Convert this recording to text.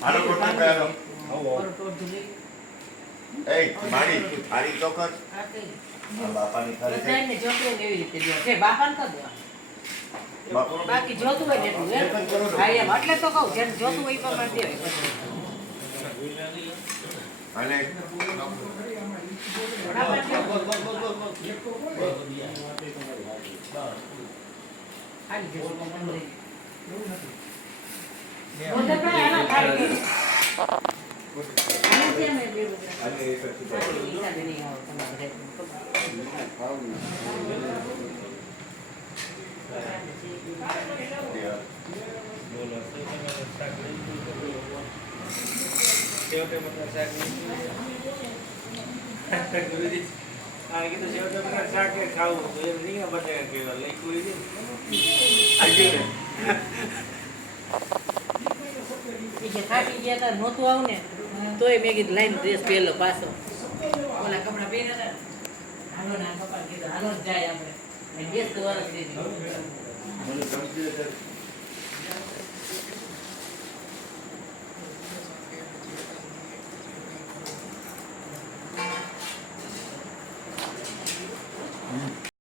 હાલો કોટો ગયો આવો એ મારી તું થાળી તો કર આ બાપાની થાળી છે બધાને જોતું હોય એવી રીતે દેવા છે બાપાને તો દેવા બાકી જોતું હોય ને એટલું એમ હા એમ એટલે તો કહું જેને જોતું હોય એ પ્રમાણે દેવાય અને ખાલી જશે મોઢે પણ એના ખાલી આની જેમ એ બે અને એ પછી હિસાબે નહીં આવો તમારે બોલો શાક સેવ ટમેટા શાક ગુરુજી આ કીધું સેવ ટમેટા શાક ખાવું તો એમ રીંગણા બટાકા કેવા લઈ કોઈ દે આજે જે થાકી ગયા હતા નહોતું આવું ને તોય મેં કીધું લાઈન ડ્રેસ પહેરલો પાછો ઓલા કપડા પહેર્યા હતા હાલો ના પપ્પા કીધું હાલો જ જાય આપણે ડ્રેસ તો વરસ દીધી મને સમજી